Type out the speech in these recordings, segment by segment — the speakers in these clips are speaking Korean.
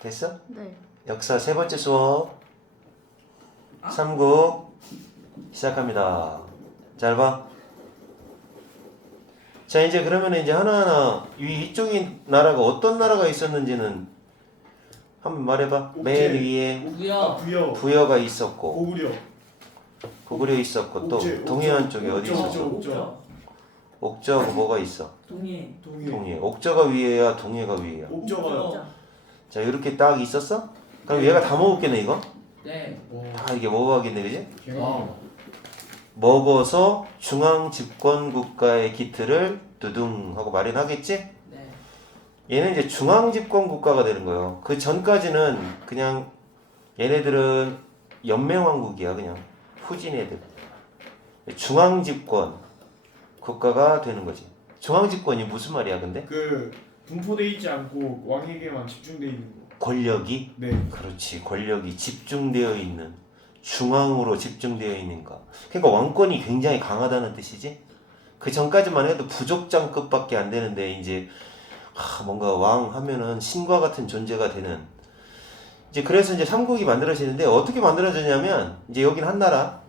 됐어? 네. 역사 세 번째 수업. 삼국 시작합니다. 잘 봐. 자, 이제 그러면 이제 하나하나 이쪽인 나라가 어떤 나라가 있었는지는 한번 말해봐. 옥제. 맨 위에 부여. 부여가 있었고, 고구려. 고구려 있었고, 또 옥제, 동해안 옥저, 쪽에 어디 옥저, 있었어? 옥저. 옥저하고 뭐가 있어? 동해. 동해. 옥저가 위에야, 동해가 위에야. 옥저가요. 자, 이렇게 딱 있었어? 그럼 얘가 다 먹었겠네, 이거? 네. 다 이게 먹어가겠네, 그지? 와. 먹어서 중앙 집권 국가의 기틀을 두둥 하고 마련하겠지? 네. 얘는 이제 중앙 집권 국가가 되는 거예요. 그 전까지는 그냥 얘네들은 연맹왕국이야, 그냥 후진 애들. 중앙 집권 국가가 되는 거지. 중앙 집권이 무슨 말이야, 근데? 그 분포돼 있지 않고 왕에게만 집중돼 있는 거. 권력이? 네. 그렇지. 권력이 집중되어 있는, 중앙으로 집중되어 있는 거. 그러니까 왕권이 굉장히 강하다는 뜻이지. 그 전까지만 해도 부족장급밖에 안 되는데 이제 뭔가 왕 하면은 신과 같은 존재가 되는. 이제 그래서 이제 삼국이 만들어지는데 어떻게 만들어졌냐면 이제 여긴 한 나라.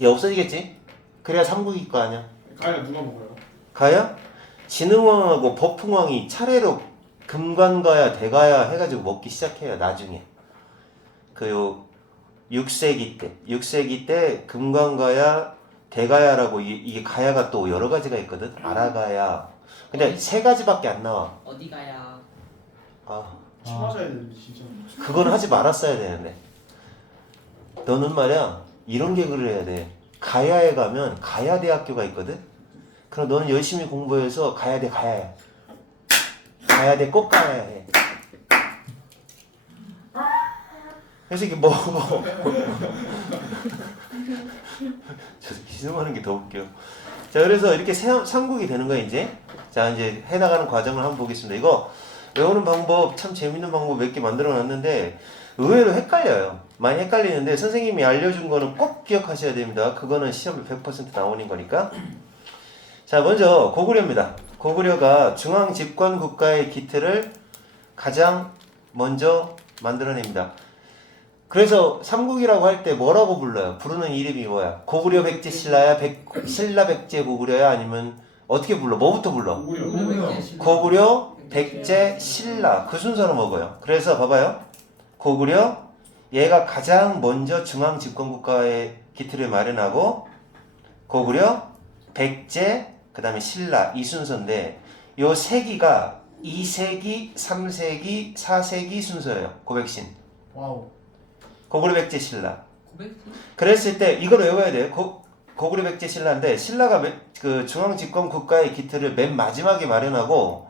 얘 없어지겠지? 그래야 삼국일 거 아니야. 가야 누가 먹어요? 가야 진흥왕하고 법흥왕이 차례로 금관가야 대가야 해가지고 먹기 시작해요. 나중에 그 6세기 때 금관가야 대가야라고 이게 가야가 또 여러 가지가 있거든. 아라가야. 근데 세 가지밖에 안 나와. 어디 가야? 치 맞아야 되는데 진짜. 그건 하지 말았어야 되는데. 너는 말이야 이런 개그를 해야 돼. 가야에 가면 가야대학교가 있거든. 그럼 너는 열심히 공부해서 가야대 가야야. 가야대 꼭 가야 해. 그래서 이게 먹어. 저 기술하는 게 더 웃겨. 자, 그래서 이렇게 삼국이 되는 거야 이제. 자, 이제 해나가는 과정을 한번 보겠습니다. 이거 외우는 방법 참 재밌는 방법 몇 개 만들어 놨는데 의외로 헷갈려요. 많이 헷갈리는데 선생님이 알려준 거는 꼭 기억하셔야 됩니다. 그거는 시험에 100% 나오는 거니까. 자, 먼저 고구려입니다. 고구려가 중앙 집권 국가의 기틀을 가장 먼저 만들어냅니다. 그래서 삼국이라고 할 때 뭐라고 불러요? 부르는 이름이 뭐야? 고구려 백제 신라야? 신라 백제 고구려야? 아니면 어떻게 불러? 뭐부터 불러? 고구려. 고구려 백제 신라 그 순서로 먹어요. 그래서 봐봐요. 고구려 얘가 가장 먼저 중앙 집권 국가의 기틀을 마련하고 고구려 백제 그 다음에 신라 이 순서인데 요 세기가 2세기 3세기 4세기 순서예요. 고백신 와우. 고구려 백제 신라. 고백? 그랬을 때 이걸 외워야 돼요. 고구려 백제 신라인데 신라가 그 중앙 집권 국가의 기틀을 맨 마지막에 마련하고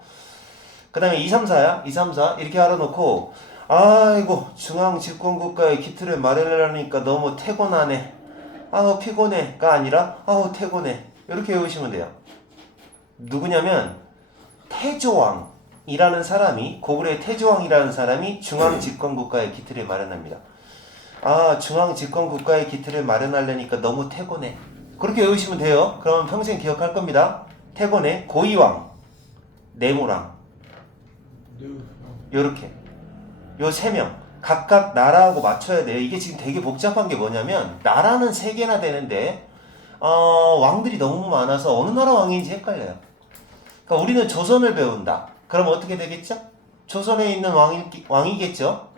그 다음에 2, 3, 4야. 2, 3, 4 이렇게 알아놓고 아이고 중앙 집권 국가의 기틀을 마련하려니까 너무 태곤하네. 아우 피곤해가 아니라 아우 태곤해. 이렇게 외우시면 돼요. 누구냐면 태조왕이라는 사람이 고구려의 태조왕이라는 사람이 중앙 집권 국가의 기틀을 마련합니다. 아 중앙 집권 국가의 기틀을 마련하려니까 너무 태곤해. 그렇게 외우시면 돼요. 그러면 평생 기억할 겁니다. 태곤해, 고이왕, 네모랑 요렇게 요 세 명 각각 나라하고 맞춰야 돼요. 이게 지금 되게 복잡한 게 뭐냐면 나라는 세 개나 되는데 왕들이 너무 많아서 어느 나라 왕인지 헷갈려요. 그러니까 우리는 조선을 배운다. 그럼 어떻게 되겠죠? 조선에 있는 왕이겠죠?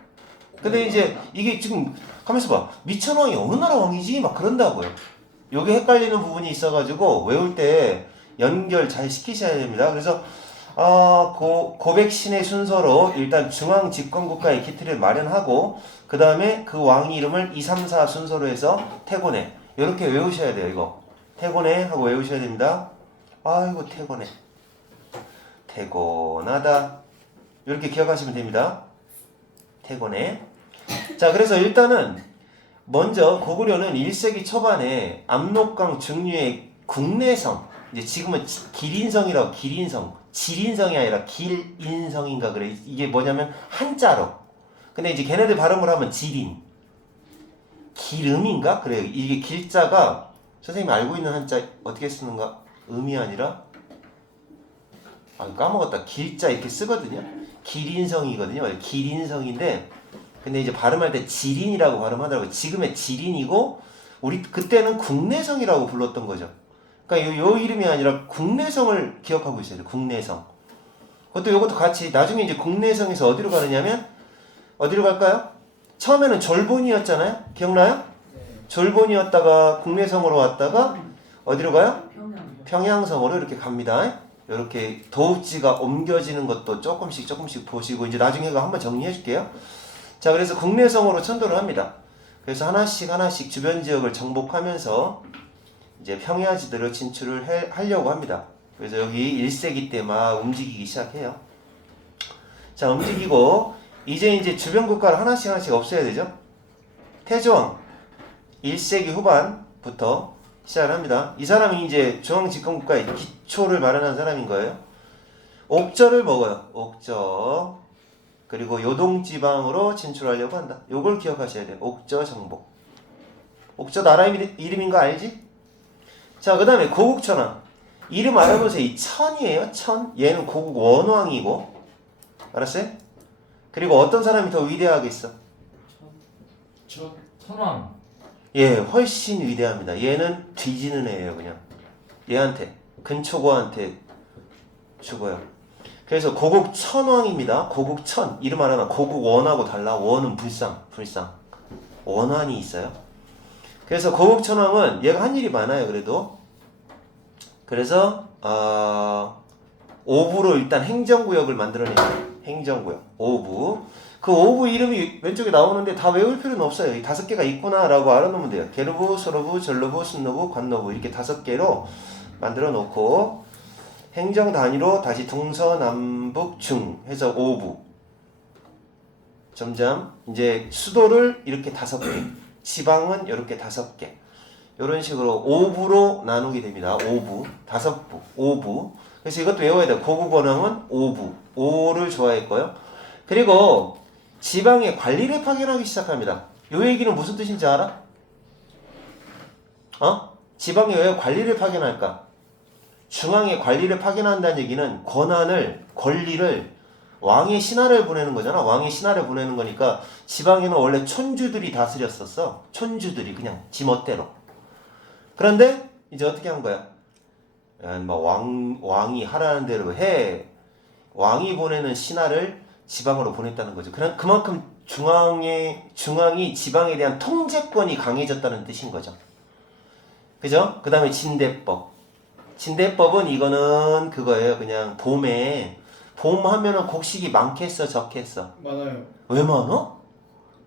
근데 이제 이게 지금 가만있어 봐. 미천왕이 어느 나라 왕이지? 막 그런다고요. 요게 헷갈리는 부분이 있어가지고 외울 때 연결 잘 시키셔야 됩니다. 그래서 고백신의 순서로 일단 중앙 집권 국가의 기틀을 마련하고 그 다음에 그 왕 이름을 2, 3, 4 순서로 해서 태곤해. 이렇게 외우셔야 돼요. 이거 태곤해 하고 외우셔야 됩니다. 아이고 태곤해. 태곤하다. 이렇게 기억하시면 됩니다. 태곤해. 자, 그래서 일단은 먼저 고구려는 1세기 초반에 압록강 중류의 국내성, 이제 지금은 기린성이라고 지린성이 아니라 길인성인가 그래. 이게 뭐냐면 한자로. 근데 이제 걔네들 발음을 하면 지린. 기름인가? 그래. 이게 길자가 선생님이 알고 있는 한자 어떻게 쓰는가? 음이 아니라 까먹었다. 길자 이렇게 쓰거든요. 기린성이거든요. 기린성인데 근데 이제 발음할 때 지린이라고 발음하더라고요. 지금의 지린이고 우리 그때는 국내성이라고 불렀던 거죠. 그러니까 요 이름이 아니라 국내성을 기억하고 있어야 돼요. 국내성. 그것도 요것도 같이 나중에 이제 국내성에서 어디로 가느냐면 어디로 갈까요? 처음에는 졸본이었잖아요. 기억나요? 졸본이었다가 국내성으로 왔다가 어디로 가요? 평양성으로 이렇게 갑니다. 이렇게 도읍지가 옮겨지는 것도 조금씩 보시고 이제 나중에 한번 정리해 줄게요. 자, 그래서 국내성으로 천도를 합니다. 그래서 하나씩 주변 지역을 정복하면서 이제 평야지대로 진출을 하려고 합니다. 그래서 여기 1세기 때 막 움직이기 시작해요. 자, 움직이고 이제 주변 국가를 하나씩 없애야 되죠. 태조왕 1세기 후반부터 시작을 합니다. 이 사람이 이제 중앙집권국가의 기초를 마련한 사람인 거예요. 옥저를 먹어요. 옥저. 그리고 요동지방으로 진출하려고 한다. 요걸 기억하셔야 돼요. 옥저 정복. 옥저 나라 이름인 거 알지? 자, 그 다음에 고국천왕. 이름 알아보세요. 이 천이에요. 천. 얘는 고국 원왕이고. 알았어요? 그리고 어떤 사람이 더 위대하겠어? 천왕. 예, 훨씬 위대합니다. 얘는 뒤지는 애예요, 그냥. 얘한테 근초고한테 죽어요. 그래서 고국 천왕입니다. 고국 천. 이름 알아나 고국 원하고 달라. 원은 불상. 원환이 있어요. 그래서 고국 천왕은 얘가 한 일이 많아요. 그래서 오부로 일단 행정구역을 만들어내요. 행정구역. 오부. 그 오부 이름이 왼쪽에 나오는데 다 외울 필요는 없어요. 이 5개가 있구나라고 알아놓으면 돼요. 게르부, 소르부, 전로부, 순노부, 관노부 이렇게 5개로 만들어 놓고 행정 단위로 다시 동서남북 중 해서 오부. 점점 이제 수도를 이렇게 5개, 지방은 이렇게 5개. 이런 식으로 오부로 나누게 됩니다. 오부, 5부, 오부. 그래서 이것도 외워야 돼요. 고국 원왕은 오부, 오를 좋아했고요. 그리고 지방에 관리를 파견하기 시작합니다. 요 얘기는 무슨 뜻인지 알아? 지방에 왜 관리를 파견할까? 중앙에 관리를 파견한다는 얘기는 권리를 왕의 신하를 보내는 거잖아. 왕의 신하를 보내는 거니까 지방에는 원래 촌주들이 다스렸었어. 촌주들이 그냥 지멋대로. 그런데 이제 어떻게 한 거야? 왕이 하라는 대로 해. 왕이 보내는 신하를 지방으로 보냈다는 거죠. 그만큼 중앙이 지방에 대한 통제권이 강해졌다는 뜻인 거죠. 그죠? 그 다음에 진대법. 진대법은 이거는 그거예요. 그냥 봄 하면은 곡식이 많겠어, 적겠어? 많아요. 왜 많아?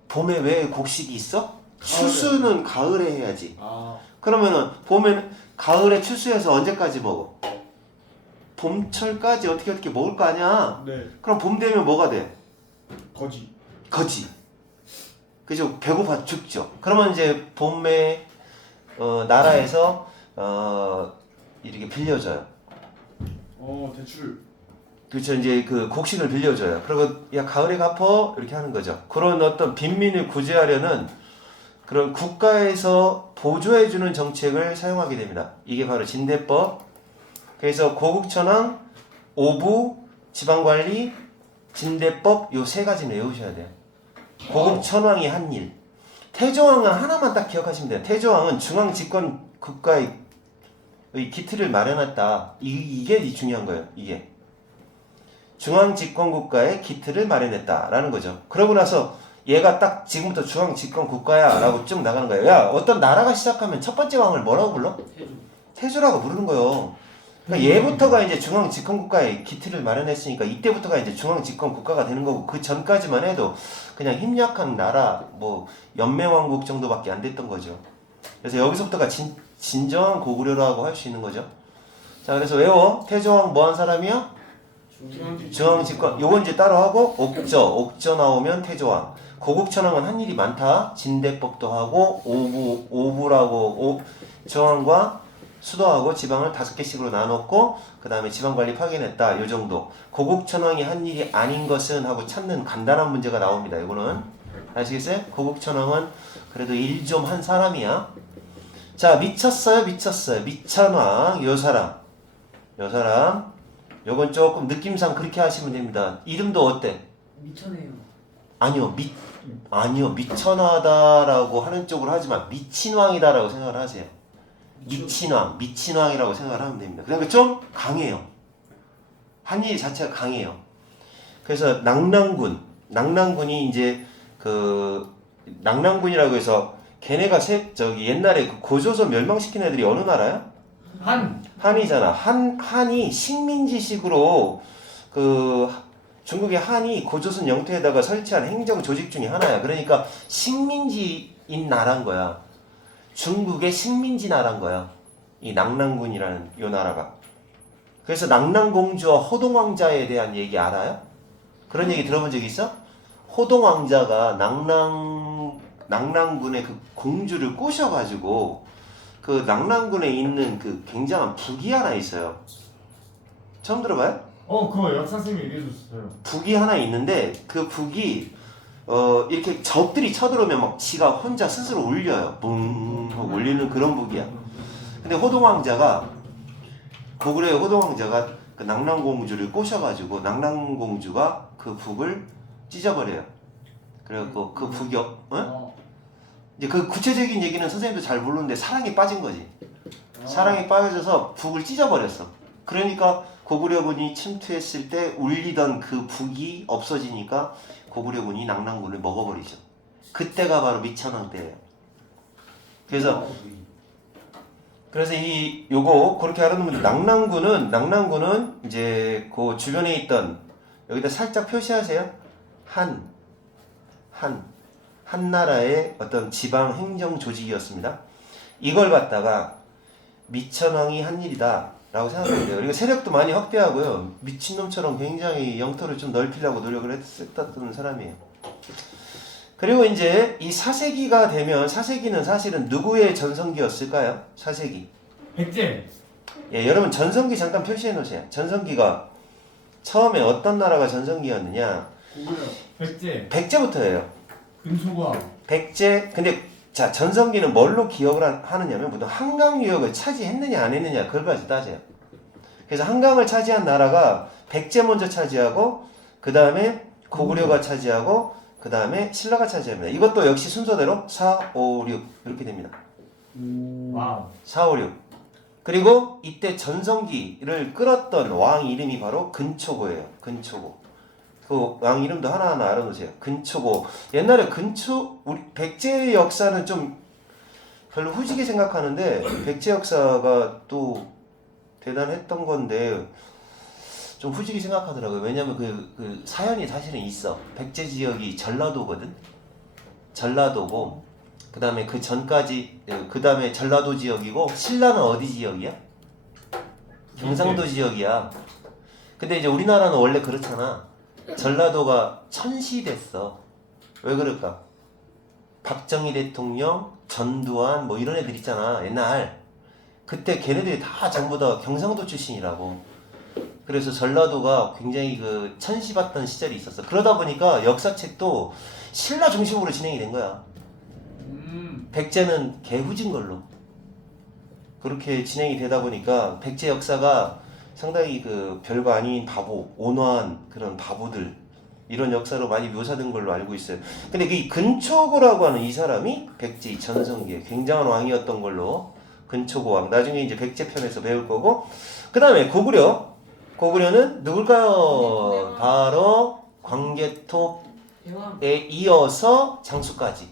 봄에 왜 곡식이 있어? 추수는 가을에 해야지. 그러면은 가을에 추수해서 언제까지 먹어? 봄철까지 어떻게 먹을 거 아니야? 네. 그럼 봄 되면 뭐가 돼? 거지. 그죠? 배고파 죽죠. 그러면 이제 봄에 나라에서 이렇게 빌려줘요. 대출. 그렇죠. 이제 그 곡식을 빌려줘요. 그리고 야 가을에 갚어 이렇게 하는 거죠. 그런 어떤 빈민을 구제하려는 그런 국가에서 보조해주는 정책을 사용하게 됩니다. 이게 바로 진대법. 그래서 고국천왕, 오부, 지방관리, 진대법 요 3가지는 외우셔야 돼요. 고국천왕이 한 일. 태조왕은 하나만 딱 기억하시면 돼요. 태조왕은 중앙집권 국가의 기틀을 마련했다. 이게 중요한 거예요. 이게. 중앙집권 국가의 기틀을 마련했다라는 거죠. 그러고 나서 얘가 딱 지금부터 중앙집권 국가야 라고 쭉 나가는 거예요. 야, 어떤 나라가 시작하면 첫 번째 왕을 뭐라고 불러? 태조라고 부르는 거예요. 그러니까 얘부터가 이제 중앙집권국가의 기틀을 마련했으니까 이때부터가 이제 중앙집권국가가 되는 거고 그 전까지만 해도 그냥 힘약한 나라 뭐 연맹왕국 정도밖에 안 됐던 거죠. 그래서 여기서부터가 진정한 고구려라고 할 수 있는 거죠. 자, 그래서 외워. 태조왕 뭐 한 사람이야? 중앙집권. 요건 이제 따로 하고 옥저 나오면 태조왕. 고국천왕은 한 일이 많다. 진대법도 하고 오부라고 저항과 수도하고 지방을 5개씩으로 나눴고 그 다음에 지방관리 파견했다. 요 정도. 고국천왕이 한 일이 아닌 것은 하고 찾는 간단한 문제가 나옵니다. 이거는 아시겠어요? 고국천왕은 그래도 일 좀 한 사람이야. 자, 미쳤어요. 미천왕 요 사람 요건 조금 느낌상 그렇게 하시면 됩니다. 이름도 어때? 미쳐네요. 아니요 미천하다라고 하는 쪽으로 하지만 미친왕이다라고 생각을 하세요. 미친왕이라고 생각을 하면 됩니다. 그러니까 좀 강해요. 한일 자체가 강해요. 그래서 낭랑군이 이제 그 낭랑군이라고 해서 걔네가 저기 옛날에 그 고조선 멸망시킨 애들이 어느 나라야? 한이잖아. 한이 식민지식으로 그 중국의 한이 고조선 영토에다가 설치한 행정 조직 중에 하나야. 그러니까 식민지인 나라인 거야. 중국의 식민지 나라인 거야. 이 낭랑군이라는 요 나라가. 그래서 낭랑공주와 호동왕자에 대한 얘기 알아요? 그런 얘기 들어본 적 있어? 호동왕자가 낭랑군의 그 공주를 꼬셔가지고 그 낭랑군에 있는 그 굉장한 북이 하나 있어요. 처음 들어봐요? 그거 역사 선생님이 얘기해줬어요. 북이 하나 있는데 그 북이 이렇게 적들이 쳐들어오면 막 지가 혼자 스스로 울려요. 붕 하고 울리는 그런 북이야. 근데 고구려의 호동왕자가 그 낭랑공주를 꼬셔가지고 낭랑공주가 그 북을 찢어버려요. 그래갖고 그 북이 이제 그 구체적인 얘기는 선생님도 잘 모르는데 사랑에 빠진 거지. 사랑에 빠져서 북을 찢어버렸어. 그러니까 고구려군이 침투했을 때 울리던 그 북이 없어지니까 고구려군이 낭랑군을 먹어버리죠. 그때가 바로 미천왕 때예요. 그래서 요거 그렇게 알아두면 낭랑군은 이제 그 주변에 있던 여기다 살짝 표시하세요. 한 나라의 어떤 지방 행정 조직이었습니다. 이걸 갖다가 미천왕이 한 일이다 라고 생각하면 돼요. 그리고 세력도 많이 확대하고요. 미친놈처럼 굉장히 영토를 좀 넓히려고 노력을 했었던 사람이에요. 그리고 이제 이 사세기가 되면 사세기는 사실은 누구의 전성기였을까요? 사세기. 백제. 예, 여러분 전성기 잠깐 표시해 놓으세요. 전성기가 처음에 어떤 나라가 전성기였느냐? 백제부터예요. 근초광. 백제. 근데 자, 전성기는 뭘로 기억을 하느냐면 보통 한강 유역을 차지했느냐 안 했느냐 그걸 가지고 따져요. 그래서 한강을 차지한 나라가 백제 먼저 차지하고 그 다음에 고구려가 차지하고 그 다음에 신라가 차지합니다. 이것도 역시 순서대로 4, 5, 6 이렇게 됩니다. 와우. 4, 5, 6. 그리고 이때 전성기를 끌었던 왕 이름이 바로 근초고예요. 근초고. 그 왕 이름도 하나하나 알아놓으세요. 근초고. 옛날에 우리 백제의 역사는 좀 별로 후지게 생각하는데 백제 역사가 또 대단했던 건데 좀 후지게 생각하더라고요. 왜냐면 그 사연이 사실은 있어. 백제 지역이 전라도거든. 전라도고 그 다음에 그 전까지 그 다음에 전라도 지역이고 신라는 어디 지역이야? 경상도 지역이야. 근데 이제 우리나라는 원래 그렇잖아. 전라도가 천시됐어. 왜 그럴까? 박정희 대통령, 전두환 뭐 이런 애들 있잖아. 옛날 그때 걔네들이 다 전부 다 경상도 출신이라고. 그래서 전라도가 굉장히 그 천시받던 시절이 있었어. 그러다 보니까 역사책도 신라 중심으로 진행이 된 거야. 백제는 개후진 걸로 그렇게 진행이 되다 보니까 백제 역사가 상당히 그 별거 아닌 바보, 온화한 그런 바보들 이런 역사로 많이 묘사된 걸로 알고 있어요. 근데 이 근초고라고 하는 이 사람이 백제 전성기에 굉장한 왕이었던 걸로 근초고 왕. 나중에 이제 백제 편에서 배울 거고. 그 다음에 고구려는 누굴까요? 바로 광개토에 이어서 장수까지.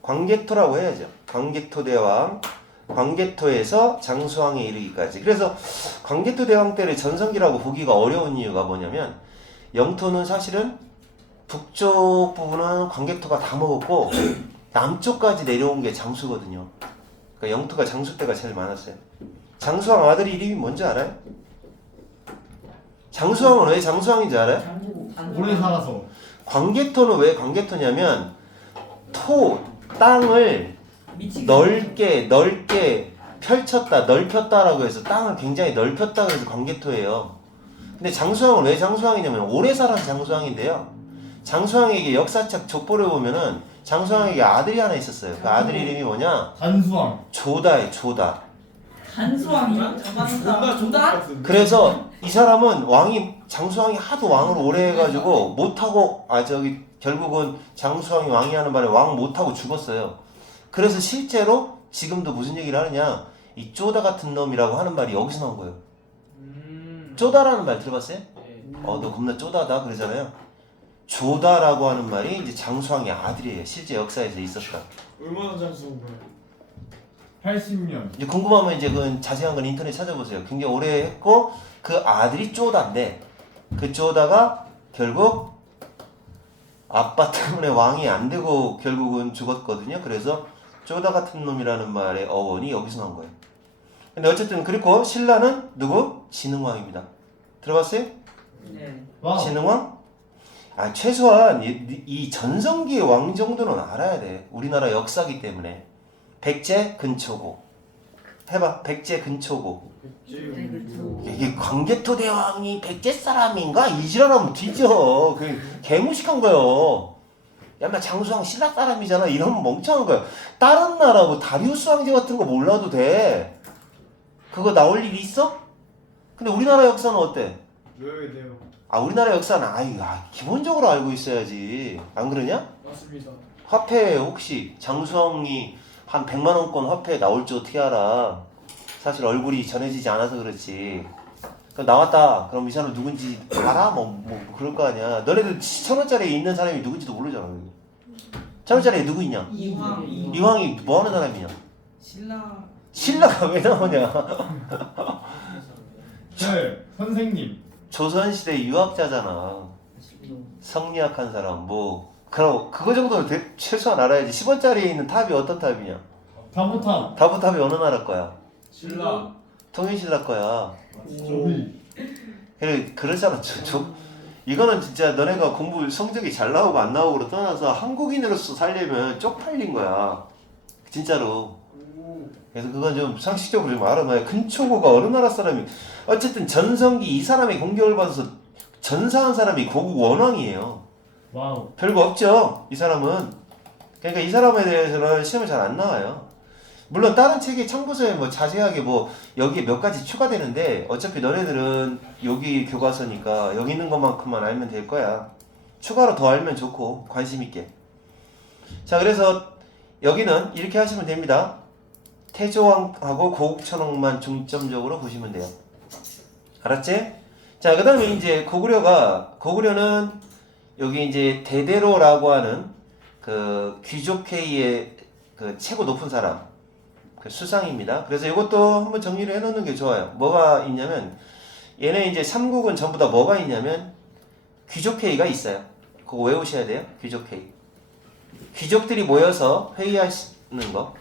광개토라고 해야죠. 광개토 대왕. 광개토에서 장수왕에 이르기까지. 그래서 광개토 대왕 때를 전성기라고 보기가 어려운 이유가 뭐냐면 영토는 사실은 북쪽 부분은 광개토가 다 먹었고 남쪽까지 내려온 게 장수거든요. 그러니까 영토가 장수 때가 제일 많았어요. 장수왕 아들 이름이 뭔지 알아요? 장수왕은 왜 장수왕인지 알아요? 오래 살아서. 광개토는 왜 광개토냐면 땅을 넓게 넓혔다라고 해서 땅을 굉장히 넓혔다 그래서 광개토예요. 근데 장수왕은 왜 장수왕이냐면 오래 살아서 장수왕인데요. 장수왕에게 역사책 족보를 보면은 장수왕에게 아들이 하나 있었어요. 그 아들 이름이 뭐냐? 단수왕. 조다예요. 조다. 단수왕이요? 조다? 그래서 이 사람은 장수왕이 하도 왕을 오래 해가지고 못하고 결국은 장수왕이 왕이 하는 바람에 왕 못하고 죽었어요. 그래서 실제로 지금도 무슨 얘기를 하느냐, 이 쪼다 같은 놈이라고 하는 말이 여기서 나온 거예요. 쪼다라는 말 들어봤어요? 너 겁나 쪼다다 그러잖아요. 조다라고 하는 말이 이제 장수왕의 아들이에요. 실제 역사에서 있었다. 얼마나 장수한 거예요? 80년. 이제 궁금하면 이제 그 자세한 건 인터넷 찾아보세요. 굉장히 오래 했고 그 아들이 쪼다인데 그 쪼다가 결국 아빠 때문에 왕이 안 되고 결국은 죽었거든요. 그래서 쪼다 같은 놈이라는 말의 어원이 여기서 나온 거예요. 근데 어쨌든 그리고 신라는 누구? 진흥왕입니다. 들어봤어요? 네. 와우. 진흥왕? 최소한 이 전성기의 왕 정도는 알아야 돼. 우리나라 역사기 때문에. 백제 근초고. 해봐. 백제 근초고. 이게 광개토 대왕이 백제 사람인가? 이지랄하면 뒤져. 그 개무식한 거요. 야마 장수왕 신라 사람이잖아. 이러면 멍청한 거야. 다른 나라 뭐 다리우스 황제 같은 거 몰라도 돼. 그거 나올 일이 있어? 근데 우리나라 역사는 어때? 외워야 돼요. 우리나라 역사는 기본적으로 알고 있어야지. 안 그러냐? 맞습니다. 화폐 혹시 장수왕이 한 100만 원권 화폐 나올 줄 어떻게 알아? 사실 얼굴이 전해지지 않아서 그렇지. 그럼 나왔다. 그럼 이 사람 누군지 알아? 뭐 그럴 거 아니야. 너네들 1,000원짜리에 있는 사람이 누군지도 모르잖아. 1,000원짜리에 누구 있냐? 이황이 뭐 하는 사람이냐? 신라가 왜 나오냐? 선생님. 조선시대 유학자잖아. 성리학한 사람 그럼 그거 정도는 최소한 알아야지. 10원짜리에 있는 탑이 어떤 탑이냐? 다보탑. 다보탑이 어느 나라 거야? 신라. 통일신라 거야. 조비. 그러잖아. 이거는 진짜 너네가 공부 성적이 잘 나오고 안 나오고를 떠나서 한국인으로서 살려면 쪽팔린 거야. 진짜로. 그래서 그건 좀 상식적으로 좀 알아놔요. 근초고가 어느 나라 사람이, 어쨌든 전성기 이 사람의 공격을 받아서 전사한 사람이 고국 원왕이에요. 와우. 별거 없죠, 이 사람은. 그러니까 이 사람에 대해서는 시험에 잘 안 나와요. 물론 다른 책의 참고서에 자세하게 여기에 몇 가지 추가되는데 어차피 너네들은 여기 교과서니까 여기 있는 것만큼만 알면 될 거야. 추가로 더 알면 좋고 관심 있게. 자, 그래서 여기는 이렇게 하시면 됩니다. 태조왕하고 고국천왕만 중점적으로 보시면 돼요. 알았지? 자, 그 다음에 이제 고구려는 여기 이제 대대로라고 하는 그 귀족회의의 그 최고 높은 사람, 그 수상입니다. 그래서 이것도 한번 정리를 해놓는 게 좋아요. 뭐가 있냐면, 얘네 이제 삼국은 전부 다 뭐가 있냐면, 귀족회의가 있어요. 그거 외우셔야 돼요. 귀족회의. 귀족들이 모여서 회의하는 거.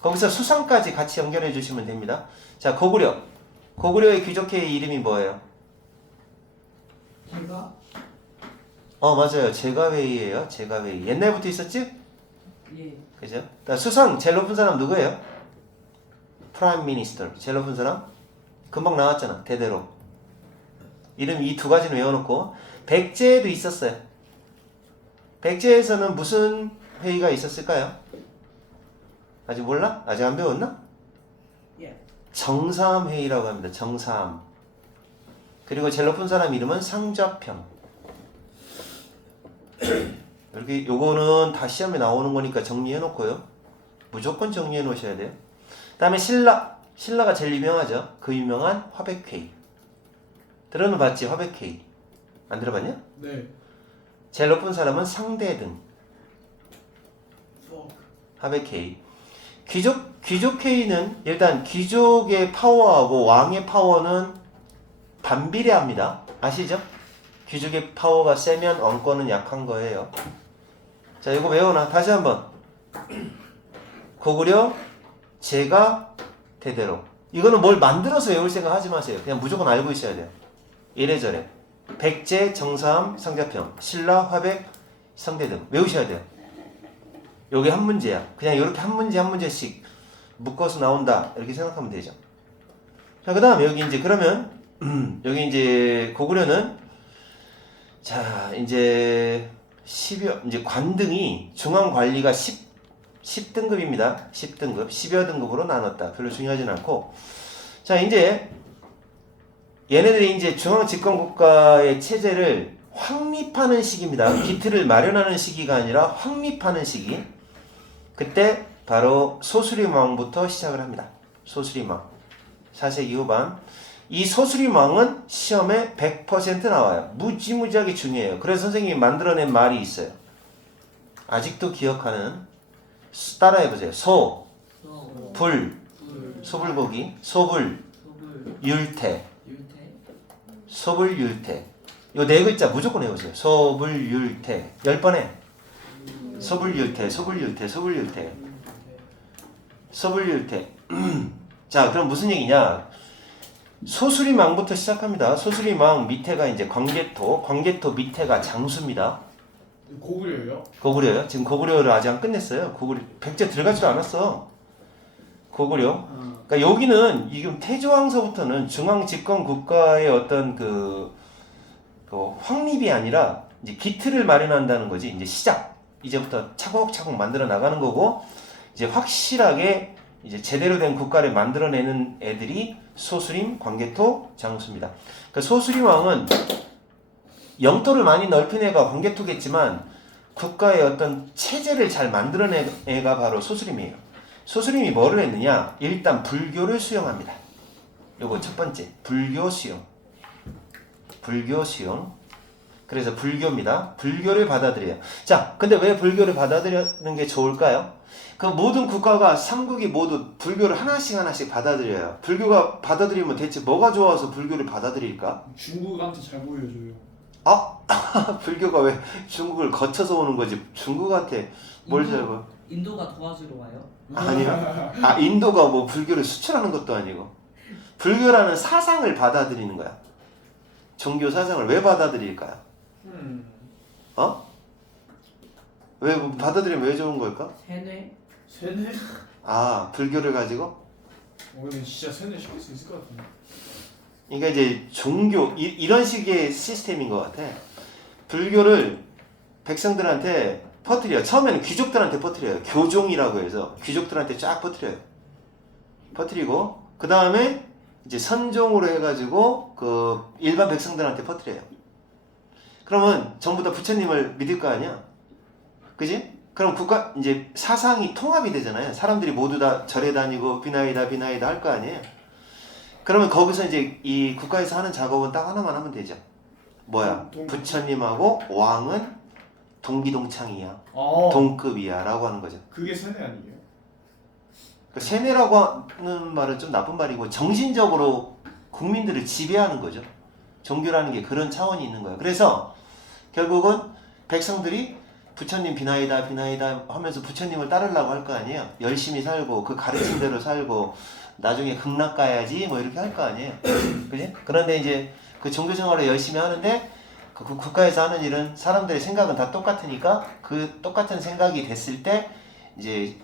거기서 수상까지 같이 연결해 주시면 됩니다. 자, 고구려의 귀족회의 이름이 뭐예요? 맞아요. 제가회의예요. 제가회의. 옛날부터 있었지? 예. 그죠? 수상 제일 높은 사람 누구예요? 프라임 미니스터. 제일 높은 사람? 금방 나왔잖아. 대대로. 이름 이 두 가지는 외워놓고. 백제에도 있었어요. 백제에서는 무슨 회의가 있었을까요? 아직 몰라? 아직 안 배웠나? 예. 정사암회의라고 합니다. 정사암. 그리고 제일 높은 사람 이름은 상좌평. 이렇게 요거는 다 시험에 나오는 거니까 정리해 놓고요. 무조건 정리해 놓으셔야 돼요. 그 다음에 신라가 제일 유명하죠. 그 유명한 화백회의. 들어는 봤지? 화백회의. 안 들어봤냐? 네. 제일 높은 사람은 상대등. 화백회의. 귀족회의는 일단 귀족의 파워하고 왕의 파워는 반비례합니다. 아시죠? 귀족의 파워가 세면 왕권은 약한 거예요. 자, 이거 외워놔. 다시 한번. 고구려, 제가, 대대로. 이거는 뭘 만들어서 외울 생각 하지 마세요. 그냥 무조건 알고 있어야 돼요. 이래저래. 백제, 정사암, 상자평, 신라, 화백, 상대등. 외우셔야 돼요. 여기 한 문제야. 그냥 이렇게 한 문제 한 문제씩 묶어서 나온다. 이렇게 생각하면 되죠. 자, 그 다음에 여기 이제 그러면 여기 이제 고구려는 자, 이제 이제 관등이 중앙 관리가 10등급입니다. 10등급. 10여 등급으로 나눴다. 별로 중요하진 않고. 자, 이제 얘네들이 이제 중앙집권국가의 체제를 확립하는 시기입니다. 기틀을 마련하는 시기가 아니라 확립하는 시기. 그때 바로 소수림왕부터 시작을 합니다. 소수림왕. 4세기 후반. 이 소수림왕은 시험에 100% 나와요. 무지무지하게 중요해요. 그래서 선생님이 만들어낸 말이 있어요. 아직도 기억하는, 따라해보세요. 소, 소, 불, 불, 소불고기, 소불, 소불, 율태, 율태, 소불율태. 요 네 글자 무조건 해보세요. 소불율태. 10번에 소불율태, 소불율태, 소불율태, 소불율태. 자, 그럼 무슨 얘기냐? 소수림왕부터 시작합니다. 소수림왕 밑에가 이제 광개토, 광개토 밑에가 장수입니다. 고구려요? 고구려요. 지금 고구려를 아직 안 끝냈어요. 고구려 백제 들어가지도 않았어. 고구려. 그러니까 여기는 지금 태조왕서부터는 중앙 집권 국가의 어떤 그 확립이 아니라 이제 기틀을 마련한다는 거지. 이제 시작. 이제부터 차곡차곡 만들어 나가는 거고, 이제 확실하게 이제 제대로 된 국가를 만들어내는 애들이 소수림, 광개토, 장수입니다. 그러니까 소수림 왕은 영토를 많이 넓힌 애가 광개토겠지만 국가의 어떤 체제를 잘 만들어낸 애가 바로 소수림이에요. 소수림이 뭐를 했느냐? 일단 불교를 수용합니다. 요거 첫 번째, 불교 수용. 불교 수용. 그래서 불교입니다. 불교를 받아들여요. 자, 근데 왜 불교를 받아들이는 게 좋을까요? 그 모든 국가가 삼국이 모두 불교를 하나씩 받아들여요. 불교가 받아들이면 대체 뭐가 좋아서 불교를 받아들일까? 중국한테 잘 보여줘요. 불교가 왜 중국을 거쳐서 오는 거지? 중국한테 뭘 잘 봐? 인도가 도와주러 와요? 아니요. 인도가 뭐 불교를 수출하는 것도 아니고. 불교라는 사상을 받아들이는 거야. 종교 사상을 왜 받아들일까요? 왜 받아들이면 왜 좋은 걸까? 세뇌? 세뇌? 불교를 가지고? 근데 진짜 세뇌 시킬 수 있을 것 같은데. 그러니까 이제 종교 이런 식의 시스템인 것 같아. 불교를 백성들한테 퍼뜨려. 처음에는 귀족들한테 퍼뜨려요. 교종이라고 해서 귀족들한테 쫙 퍼뜨려요. 퍼뜨리고 그 다음에 이제 선종으로 해가지고 그 일반 백성들한테 퍼뜨려요. 그러면 전부 다 부처님을 믿을 거 아니야? 그지? 그럼 국가 이제 사상이 통합이 되잖아요. 사람들이 모두 다 절에 다니고 비나이다 할 거 아니에요. 그러면 거기서 이제 이 국가에서 하는 작업은 딱 하나만 하면 되죠. 뭐야? 부처님하고 왕은 동기동창이야. 동급이야 라고 하는 거죠. 그게 세뇌 아니에요? 그러니까 세뇌라고 하는 말은 좀 나쁜 말이고 정신적으로 국민들을 지배하는 거죠. 종교라는 게 그런 차원이 있는 거예요. 그래서 결국은 백성들이 부처님 비나이다 하면서 부처님을 따르려고 할 거 아니에요. 열심히 살고 그 가르친 대로 살고 나중에 극락 가야지 뭐 이렇게 할 거 아니에요. 그지? 그런데 이제 그 종교 생활을 열심히 하는데 그 국가에서 하는 일은 사람들의 생각은 다 똑같으니까 그 똑같은 생각이 됐을 때 이제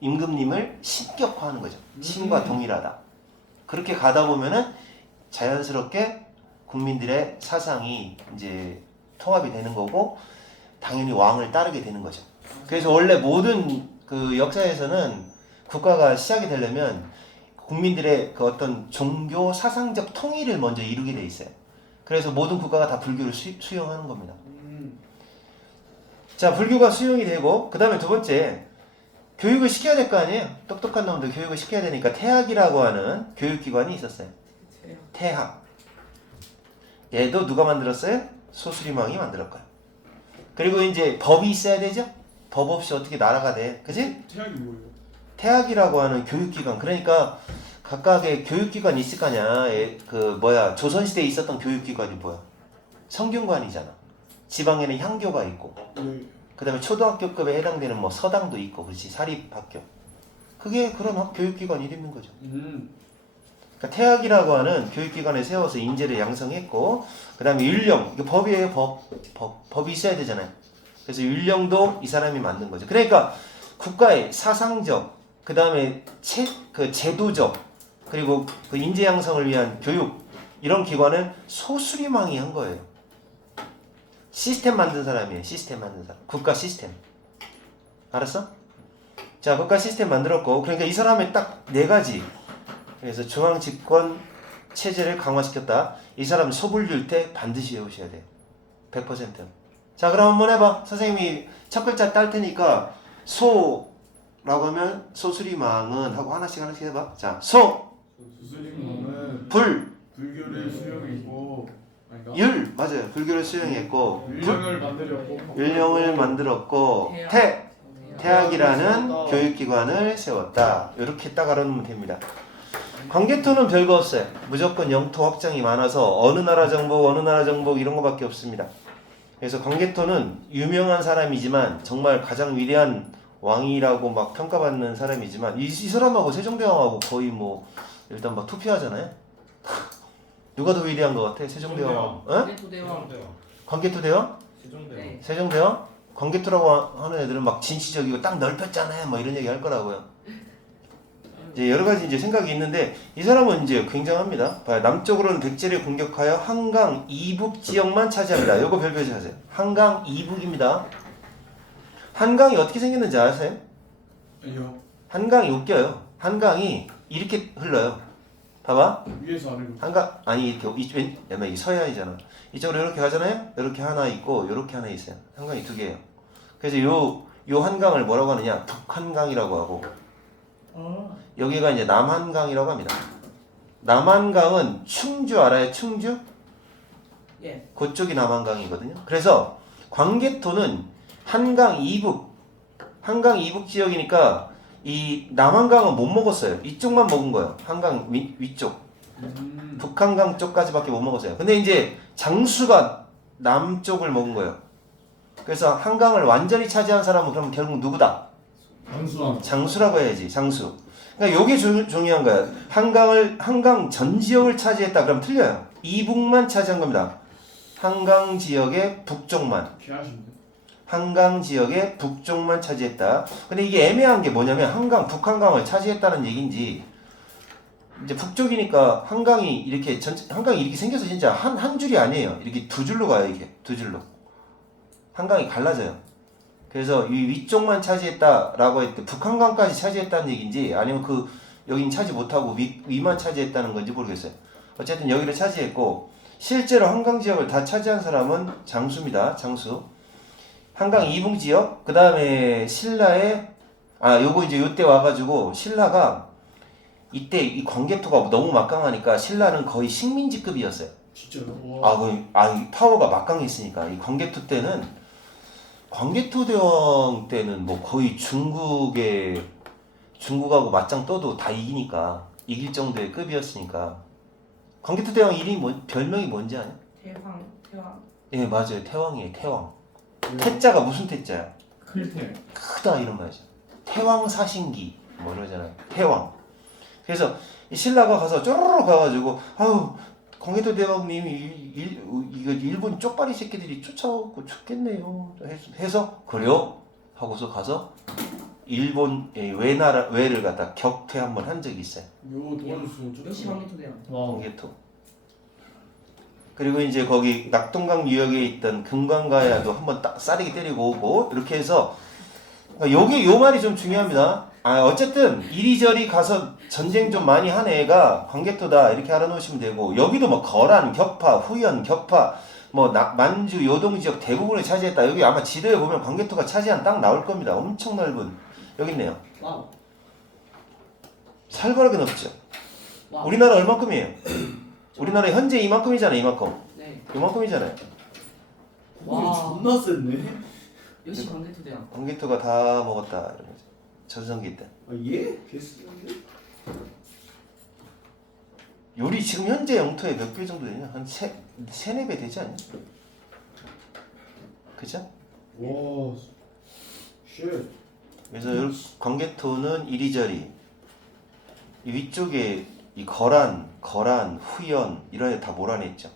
임금님을 신격화하는 거죠. 신과 동일하다. 그렇게 가다 보면은 자연스럽게 국민들의 사상이 이제 통합이 되는 거고 당연히 왕을 따르게 되는 거죠. 그래서 원래 모든 그 역사에서는 국가가 시작이 되려면 국민들의 그 어떤 종교 사상적 통일을 먼저 이루게 돼 있어요. 그래서 모든 국가가 다 불교를 수용하는 겁니다. 자, 불교가 수용이 되고 그 다음에 두 번째 교육을 시켜야 될 거 아니에요. 똑똑한 놈들 교육을 시켜야 되니까 태학이라고 하는 교육기관이 있었어요. 태학. 얘도 누가 만들었어요? 소수림왕이 만들었고요. 그리고 이제 법이 있어야 되죠? 법 없이 어떻게 나라가 돼? 그지? 태학이 뭐예요? 태학이라고 하는 교육기관. 그러니까 각각의 교육기관이 있을 거냐. 조선시대에 있었던 교육기관이 뭐야? 성균관이잖아. 지방에는 향교가 있고. 그 다음에 초등학교급에 해당되는 뭐 서당도 있고, 그렇지? 사립학교. 그게 그런 교육기관 이름인 거죠. 그러니까 태학이라고 하는 교육기관을 세워서 인재를 양성했고, 그 다음에 율령. 이게 법이에요, 법이 있어야 되잖아요. 그래서 율령도 이 사람이 만든 거죠. 그러니까 국가의 사상적, 그 다음에 제도적, 그리고 그 인재 양성을 위한 교육, 이런 기관은 소수림왕이 한 거예요. 시스템 만든 사람이에요. 시스템 만든 사람. 국가 시스템. 알았어? 자, 국가 시스템 만들었고, 그러니까 이 사람의 딱 네 가지 그래서 중앙 집권 체제를 강화시켰다. 이 사람 소불률태 반드시 외우셔야 돼요. 100%. 자, 그럼 한번 해봐. 선생님이 첫 글자 딸 테니까 소라고 하면 소수리망은 하고 하나씩 해봐. 자, 수수림은 불, 불교를 수용했고 아닌가? 율 맞아요. 불교를 수용했고 율령을 만들었고 율령을 만들었고 태학이라는 교육기관을 세웠다. 이렇게 딱 알아놓으면 됩니다. 관계토는 별거 없어요. 무조건 영토 확장이 많아서 어느 나라 정복 이런 거밖에 없습니다. 그래서 관계토는 유명한 사람이지만 정말 가장 위대한 왕이라고 막 평가받는 사람이지만 이 사람하고 세종대왕하고 거의 뭐 일단 막 투표하잖아요. 누가 더 위대한 것 같아? 세종대왕? 어? 관계토대왕. 관계토대왕? 네. 세종대왕? 관계토라고 하는 애들은 막 진취적이고 딱 넓혔잖아요. 뭐 이런 얘기 할 거라고요. 이제 여러 가지 이제 생각이 있는데 이 사람은 이제 굉장합니다. 봐요. 남쪽으로는 백제를 공격하여 한강 이북 지역만 차지합니다. 이거 별표시하세요. 한강 이북입니다. 한강이 어떻게 생겼는지 아세요? 아니요. 한강이 웃겨요. 한강이 이렇게 흘러요. 봐봐. 위에서 아래로. 한강 아니 이렇게 이 서해안이잖아. 이쪽으로 이렇게 가잖아요. 이렇게 하나 있고 이렇게 하나 있어요. 한강이 두 개예요. 그래서 요 한강을 뭐라고 하느냐? 북한강이라고 하고 여기가 이제 남한강이라고 합니다. 남한강은 충주 알아요? 충주? 예. 그쪽이 남한강이거든요. 그래서 광개토는 한강 이북 지역이니까 이 남한강은 못 먹었어요. 이쪽만 먹은 거예요. 한강 위쪽. 북한강 쪽까지밖에 못 먹었어요. 근데 이제 장수가 남쪽을 먹은 거예요. 그래서 한강을 완전히 차지한 사람은 그럼 결국 누구다? 장수왕. 장수라고 해야지. 장수. 그러니까 요게 중요한 거야. 한강 전 지역을 차지했다 그러면 틀려요. 이북만 차지한 겁니다. 한강 지역의 북쪽만. 피하신데. 한강 지역의 북쪽만 차지했다. 근데 이게 애매한 게 뭐냐면 북한강을 차지했다는 얘기인지 이제 북쪽이니까 한강이 이렇게 생겨서 진짜 한 줄이 아니에요. 이렇게 두 줄로 가요. 이게 두 줄로. 한강이 갈라져요. 그래서 이 위쪽만 차지했다라고 했을 때 북한강까지 차지했다는 얘기인지 아니면 여긴 차지 못하고 위만 차지했다는 건지 모르겠어요. 어쨌든 여기를 차지했고 실제로 한강 지역을 다 차지한 사람은 장수입니다. 장수. 한강 이북 지역, 그 다음에 신라의 요거 이제 요때 와가지고 신라가 이때 이 광개토가 너무 막강하니까 신라는 거의 식민지급이었어요. 진짜요? 이 파워가 막강했으니까 이 광개토 대왕 때는 뭐 거의 중국하고 맞짱 떠도 다 이기니까 이길 정도의 급이었으니까 광개토 대왕 별명이 뭔지 아냐? 태왕. 예 맞아요. 태왕이에요. 태왕. 태자가 무슨 태자야? 클태. 크다 이런 말이죠. 태왕 사신기 뭐 이러잖아요. 태왕. 그래서 이 신라가 가서 쪼르르 가가지고 광개토 대왕님이 이거 일본 쪽발이 새끼들이 쫓아오고 죽겠네요. 해서 그래요? 하고서 가서 일본 외를 갖다 격퇴 한번 한 적이 있어요. 요 도와줬어요. 역시 관계토대왕. 와우. 광개토. 그리고 이제 거기 낙동강 유역에 있던 금강가야도 한번 싸대기 때리고 오고 이렇게 해서 요 말이 좀 중요합니다. 어쨌든 이리저리 가서 전쟁 좀 많이 한 애가 광개토다 이렇게 알아놓으시면 되고 여기도 뭐 거란, 격파, 후연, 격파 뭐 만주, 요동 지역 대부분을 차지했다. 여기 아마 지도에 보면 광개토가 차지한 땅 나올 겁니다. 엄청 넓은 여기 있네요. 와우. 살벌하게 넓죠. 와우. 우리나라 얼마큼이에요? 우리나라 현재 이만큼이잖아요. 네. 이만큼이잖아요. 와. 존나 셌네. 역시 관계토대왕. 광개토가 다 먹었다 이러면서 전성기 때. 얘? 개쓰는데? 요리 지금 현재 영토에 몇 배 정도 되냐? 한 4배 되지 않냐? 그죠? 와. 쉣. 그래서 광개토는 이리저리 이 위쪽에 이 거란, 후연 이런 애 다 몰아냈죠.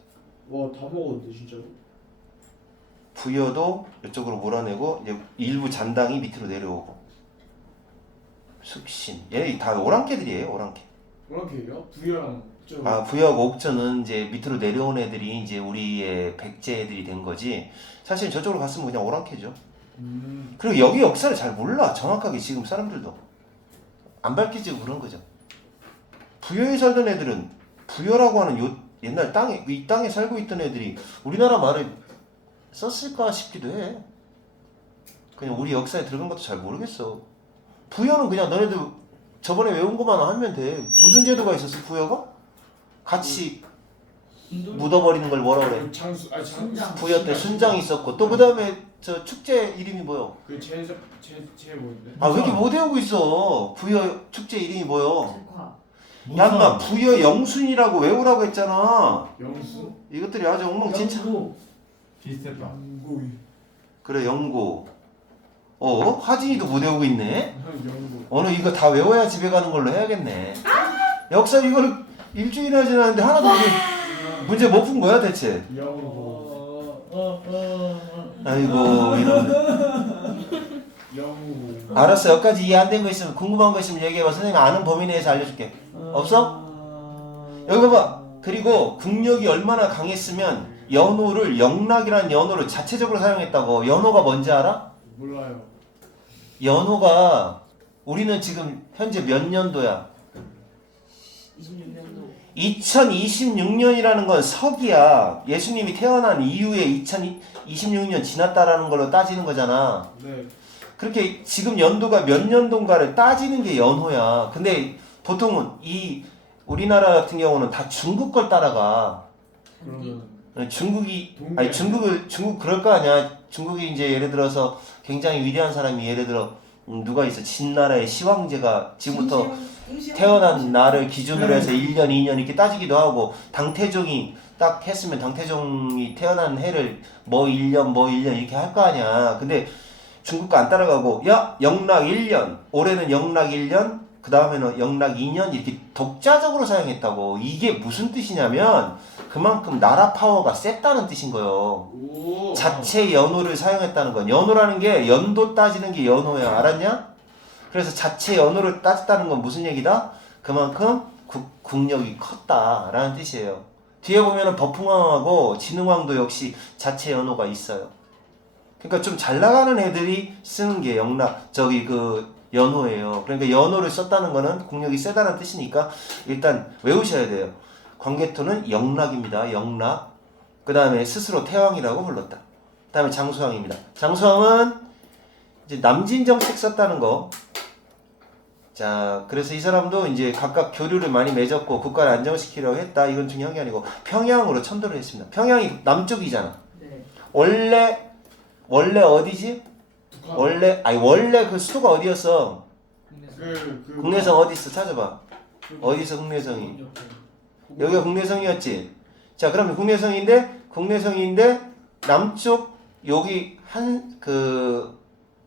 와, 다 먹었는데 진짜로. 부여도 이쪽으로 몰아내고 이제 일부 잔당이 밑으로 내려오고 숙신 얘 다 오랑캐들이에요. 오랑캐. 오랑캐예요? 부여랑 부여하고 옥천은 이제 밑으로 내려온 애들이 이제 우리의 백제 애들이 된 거지. 사실 저쪽으로 갔으면 그냥 오랑캐죠. 그리고 여기 역사를 잘 몰라. 정확하게 지금 사람들도 안 밝혀지고 그런 거죠. 부여에 살던 애들은 부여라고 하는 옛날 땅에 이 땅에 살고 있던 애들이 우리나라 말을 썼을까 싶기도 해. 그냥 우리 역사에 들어간 것도 잘 모르겠어. 부여는 그냥 너네들 저번에 외운 것만 하면 돼. 무슨 제도가 있었어 부여가? 같이 묻어버리는 걸 뭐라 그래? 장수 순장. 부여 때 순장이 있었고 또 그 다음에 저 축제 이름이 뭐요? 그제 뭐인데? 아 왜 이렇게 못 외우고 있어? 부여 축제 이름이 뭐요? 책화. 양마 부여 영순이라고 외우라고 했잖아. 영수? 이것들이 아주 엉망진창. 영구. 비슷했다. 영고이. 그래 영고. 하진이도 못 외우고 있네. 영고. 오늘 이거 다 외워야 집에 가는 걸로 해야겠네. 역사 이거를 일주일이나 지났는데 하나도 문제 못 푼 거야 대체? 영고. 아이고 이런. 영고. 알았어. 여기까지 이해 안 된 거 있으면 궁금한 거 있으면 얘기해봐. 선생님 아는 범위 내에서 알려줄게. 없어? 여기 봐봐. 그리고 국력이 얼마나 강했으면 연호를 영락이라는 연호를 자체적으로 사용했다고. 연호가 뭔지 알아? 몰라요. 연호가 우리는 지금 현재 몇 년도야? 26년도. 2026년이라는 건 서기야. 예수님이 태어난 이후에 2026년 지났다라는 걸로 따지는 거잖아. 네. 그렇게 지금 연도가 몇 년도인가를 따지는 게 연호야. 근데 보통은 이 우리나라 같은 경우는 다 중국 걸 따라가. 그러면 중국 그럴 거 아니야. 중국이 이제 예를 들어서 굉장히 위대한 사람이 예를 들어 누가 있어? 진나라의 시황제가 지금부터 태어난 날을 기준으로 해서 1년, 2년 이렇게 따지기도 하고 당태종이 딱 했으면 당태종이 태어난 해를 뭐 1년, 뭐 1년 이렇게 할 거 아니야. 근데 중국 거 안 따라가고 야 영락 1년, 올해는 영락 1년, 그 다음에는 영락 2년 이렇게 독자적으로 사용했다고. 이게 무슨 뜻이냐면 그만큼 나라 파워가 셌다는 뜻인 거예요. 오. 자체 연호를 사용했다는 건 연호라는 게 연도 따지는 게 연호야. 알았냐? 그래서 자체 연호를 따졌다는 건 무슨 얘기다? 그만큼 국력이 컸다라는 뜻이에요. 뒤에 보면은 버풍왕하고 진흥왕도 역시 자체 연호가 있어요. 그러니까 좀 잘 나가는 애들이 쓰는 게 연호예요. 그러니까 연호를 썼다는 거는 국력이 세다는 뜻이니까 일단 외우셔야 돼요. 광개토는 영락입니다. 영락. 그 다음에 스스로 태왕이라고 불렀다. 그 다음에 장수왕입니다. 장수왕은 이제 남진 정책 썼다는 거. 자, 그래서 이 사람도 이제 각각 교류를 많이 맺었고 국가를 안정시키려고 했다. 이건 중요한 게 아니고 평양으로 천도를 했습니다. 평양이 남쪽이잖아. 네. 원래 어디지? 북한. 원래 그 수도가 어디였어? 그 국내성 어디 있어? 찾아봐. 어디서 국내성이? 여기가 국내성이었지. 자, 그러면 국내성인데 남쪽 여기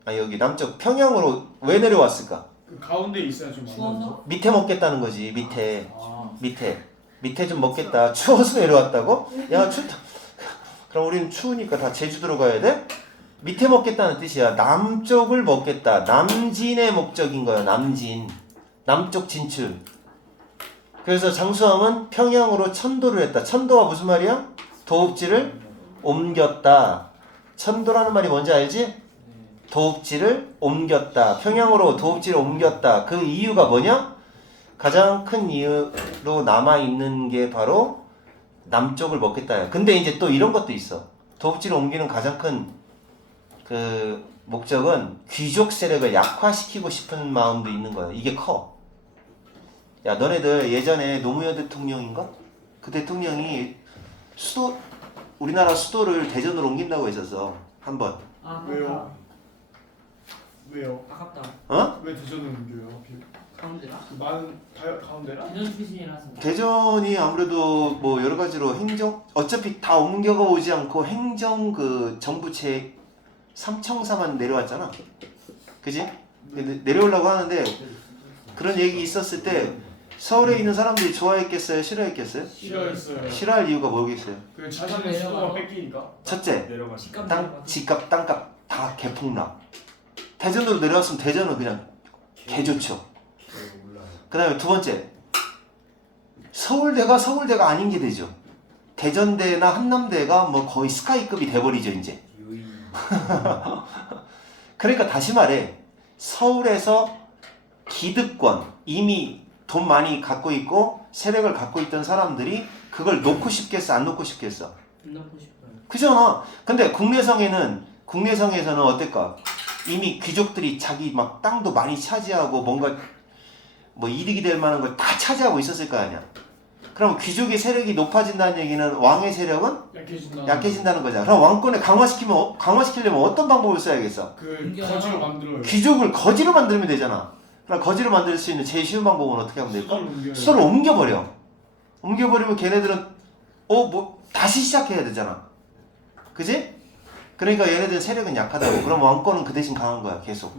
여기 남쪽 평양으로 왜 내려왔을까? 그 가운데 있어야 좀 추워서? 밑에 먹겠다는 거지. 아. 밑에 좀 먹겠다. 추워서 내려왔다고? 야, 춥다. 그럼 우리는 추우니까 다 제주도로 가야 돼? 밑에 먹겠다는 뜻이야. 남쪽을 먹겠다. 남진의 목적인 거야. 남쪽 진출. 그래서 장수왕은 평양으로 천도를 했다. 천도가 무슨 말이야? 도읍지를 옮겼다. 천도라는 말이 뭔지 알지? 도읍지를 옮겼다. 평양으로 도읍지를 옮겼다. 그 이유가 뭐냐? 가장 큰 이유로 남아있는 게 바로 남쪽을 먹겠다. 근데 이제 또 이런 것도 있어. 도읍지를 옮기는 가장 큰 그 목적은 귀족 세력을 약화시키고 싶은 마음도 있는 거야. 이게 커. 야, 너네들 예전에 노무현 대통령인가? 그 대통령이 우리나라 수도를 대전으로 옮긴다고 했었어. 한번. 아, 왜요? 왜요? 아깝다. 어? 왜 대전을 옮겨요? 하필? 가운데라. 가운데라? 대전 출신이라서. 대전이 아무래도 뭐 여러 가지로 어차피 다 옮겨가 오지 않고 행정 정부체 삼청사만 내려왔잖아. 그지? 근데 내려오려고 하는데 그런 얘기 있었을 때 서울에 있는 사람들이 좋아했겠어요? 싫어했겠어요? 싫어했어요. 싫어할 이유가 뭐겠어요? 그 자신의 수도가 뺏기니까. 첫째, 집값 집값, 땅값 다 개폭락. 대전으로 내려왔으면 대전은 그냥 개 좋죠. 그 다음에 두 번째, 서울대가 아닌 게 되죠. 대전대나 한남대가 뭐 거의 스카이급이 돼버리죠 이제. 그러니까 다시 말해, 서울에서 기득권, 이미 돈 많이 갖고 있고 세력을 갖고 있던 사람들이 그걸 놓고 싶겠어, 안 놓고 싶겠어? 넣고 싶어요. 그잖아. 근데 국내성에서는 어떨까? 이미 귀족들이 자기 막 땅도 많이 차지하고 뭔가 뭐 이득이 될 만한 걸 다 차지하고 있었을 거 아니야. 그럼 귀족의 세력이 높아진다는 얘기는 왕의 세력은 약해진다는 거잖아. 그럼 왕권을 강화시키려면 어떤 방법을 써야겠어? 그 거지로 만들어요. 귀족을 거지로 만들면 되잖아. 그럼 거지로 만들 수 있는 제일 쉬운 방법은 어떻게 하면 될까? 수도를 옮겨버려. 옮겨버리면 걔네들은 뭐 다시 시작해야 되잖아. 그지? 그러니까 얘네들 세력은 약하다고. 그럼 왕권은 그 대신 강한 거야. 계속.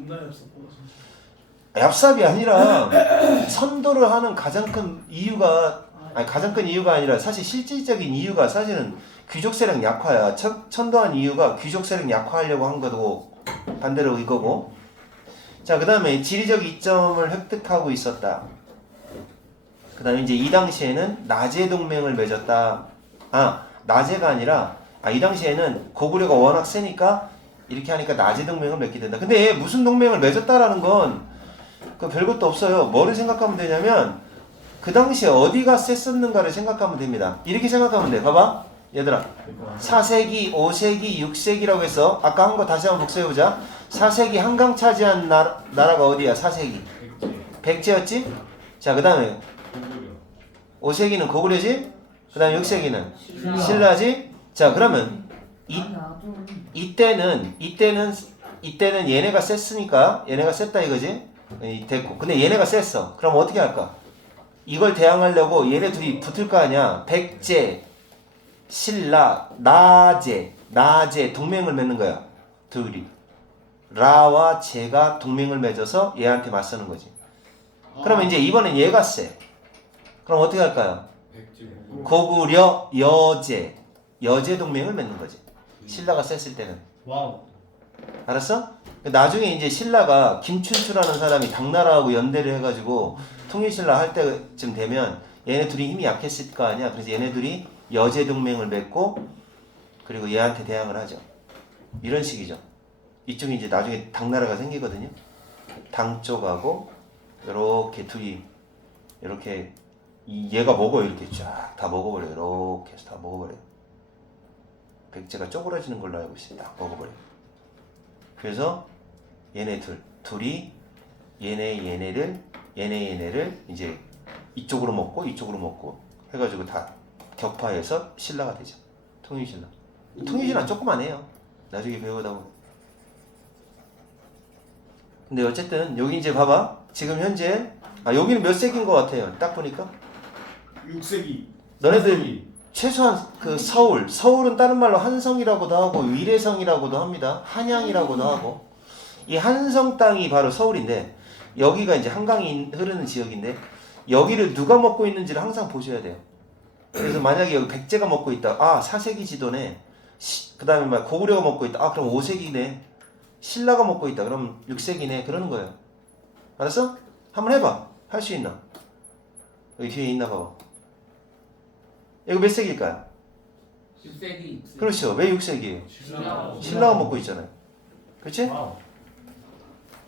얍삽이 아니라 선도를 하는 가장 큰 이유가 아니라 사실 실질적인 이유가 사실은 귀족 세력 약화야. 천도한 이유가 귀족 세력 약화하려고 한 거고 반대로 이거고. 자, 그 다음에 지리적 이점을 획득하고 있었다. 그 다음에 이제 이 당시에는 나제 동맹을 맺었다. 나제가 아니라 이 당시에는 고구려가 워낙 세니까 이렇게 하니까 나제 동맹을 맺게 된다. 근데 무슨 동맹을 맺었다라는 건 그 별것도 없어요. 뭐를 생각하면 되냐면 그 당시에 어디가 셌었는가를 생각하면 됩니다. 이렇게 생각하면 돼. 봐봐 얘들아, 4세기, 5세기, 6세기라고 해서 아까 한 거 다시 한번 복습해보자. 4세기 한강 차지한 나라가 어디야? 4세기 백제였지? 자, 그 다음에 5세기는 고구려지? 그 다음에 6세기는 신라지? 자, 그러면 이때는 얘네가 셌으니까 얘네가 셌다 이거지? 됐고. 근데 얘네가 셌어. 그럼 어떻게 할까? 이걸 대항하려고 얘네 둘이 붙을 거 아니야. 백제, 신라, 나제 동맹을 맺는 거야. 둘이. 라와 제가 동맹을 맺어서 얘한테 맞서는 거지. 그러면 이제 이번엔 얘가 세. 그럼 어떻게 할까요? 고구려, 여제 동맹을 맺는 거지. 신라가 셌을 때는. 와우. 알았어? 나중에 이제 신라가 김춘추라는 사람이 당나라하고 연대를 해가지고 통일신라 할 때쯤 되면 얘네 둘이 힘이 약했을 거 아니야. 그래서 얘네 둘이 여제 동맹을 맺고 그리고 얘한테 대항을 하죠. 이런 식이죠. 이쪽이 이제 나중에 당나라가 생기거든요. 당 쪽하고 이렇게 둘이 이렇게 얘가 먹어요. 이렇게 쫙 다 먹어버려요. 이렇게 해서 다 먹어버려요. 백제가 쪼그라지는 걸로 알고 있어요. 다 먹어버려요. 그래서 얘네 둘이 얘네를 이제 이쪽으로 먹고 해가지고 다 격파해서 신라가 되죠. 통일신라. 통일신라 조그만해요. 나중에 배우다 보면. 근데 어쨌든 여기 이제 봐봐. 지금 현재 여기는 몇 세기인 것 같아요. 딱 보니까 6세기. 너네들 최소한 그 서울은 다른 말로 한성이라고도 하고 위례성이라고도 합니다. 한양이라고도 하고. 이 한성 땅이 바로 서울인데 여기가 이제 한강이 흐르는 지역인데 여기를 누가 먹고 있는지를 항상 보셔야 돼요. 그래서 만약에 여기 백제가 먹고 있다. 4세기 지도네. 그 다음에 막 고구려가 먹고 있다. 그럼 5세기네. 신라가 먹고 있다. 그럼 6세기네. 그러는 거예요. 알았어? 한번 해봐. 할 수 있나? 여기 뒤에 있나 봐봐. 이거 몇 세기일까요? 6세기. 그렇죠. 왜 6세기예요? 신라가 먹고 있잖아요. 그렇지? 와우.